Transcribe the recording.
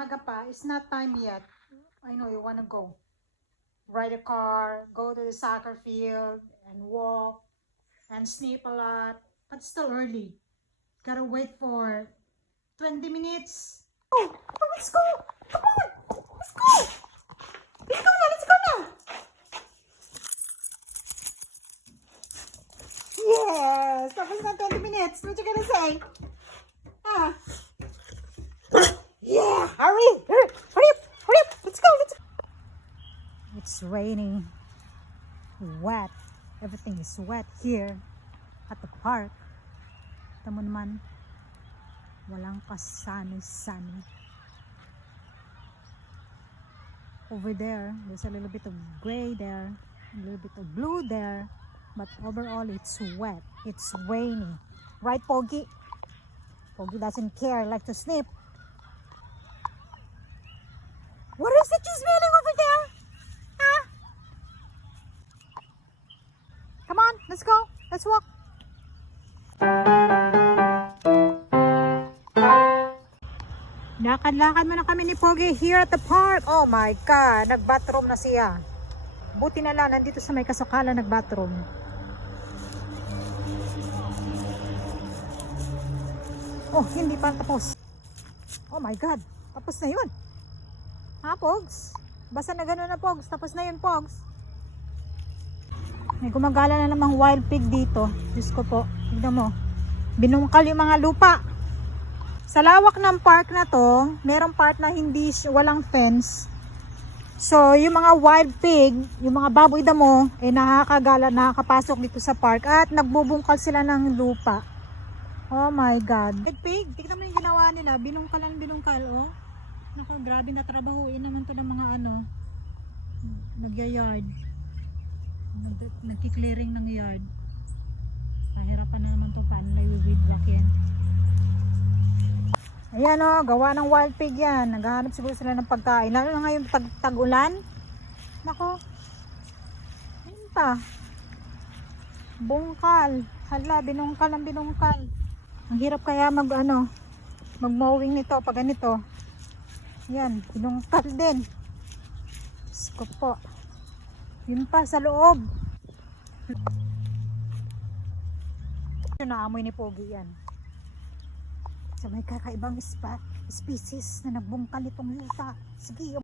Aga pa, it's not time yet. I know you wanna go. Ride a car, go to the soccer field, and walk, and sleep a lot. But still early. Gotta wait for 20 minutes. Oh, let's go! Come on! Let's go! Let's go now! Let's go now! Yes! Tapos na 20 minutes. What you gonna say? Ah. Yeah! Hurry! Hurry! Hurry up! Hurry up! Let's go! Let's go! It's raining. Wet. Everything is wet here at the park. Ito mo naman, walang kasani-sani. Over there, there's a little bit of gray there, a little bit of blue there, but overall it's wet. It's rainy. Right, Pogi? Pogi doesn't care, like to sleep. What is it you smelling over there? Huh? Come on, let's go. Let's walk. Lakad-lakad muna kami ni Pogi here at the park. Oh my God, nag-bathroom na siya. Buti na lang, nandito sa may kasukalan nag-bathroom. Oh, hindi pa tapos. Oh my God, tapos na yun. Ha, Pogs? Basta na gano'n na, Pogs. Tapos na yun, Pogs. May gumagala na namang wild pig dito. Diyos ko po, tignan mo. Binungkal yung mga lupa. Sa lawak ng park na to, merong part na walang fence. So, yung mga wild pig, yung mga baboy damo, nakakapasok dito sa park at nagbubungkal sila ng lupa. Oh my God. Wild pig, tignan mo yung ginawa nila, binungkal, oh. Naku, grabe na trabahuin naman to ng mga nagyayard. Nagki-clearing ng yard. Pahirapan na naman to, paano na i-weedwalk yan. Ayan o, gawa ng wild pig yan. Naghahanap siguro sila ng pagkain. Lalo na ngayon tag-ulan. Nako. Ayun pa. Bungkal. Hala, binungkal ang binungkal. Ang hirap kaya mag-mowing nito pag ganito. Yan, binungkal din. Diyos ko po. Yun pa sa loob. Naamoy ni Pogi yan. So may kakaibang species na nagbungkal itong lupa. Sige.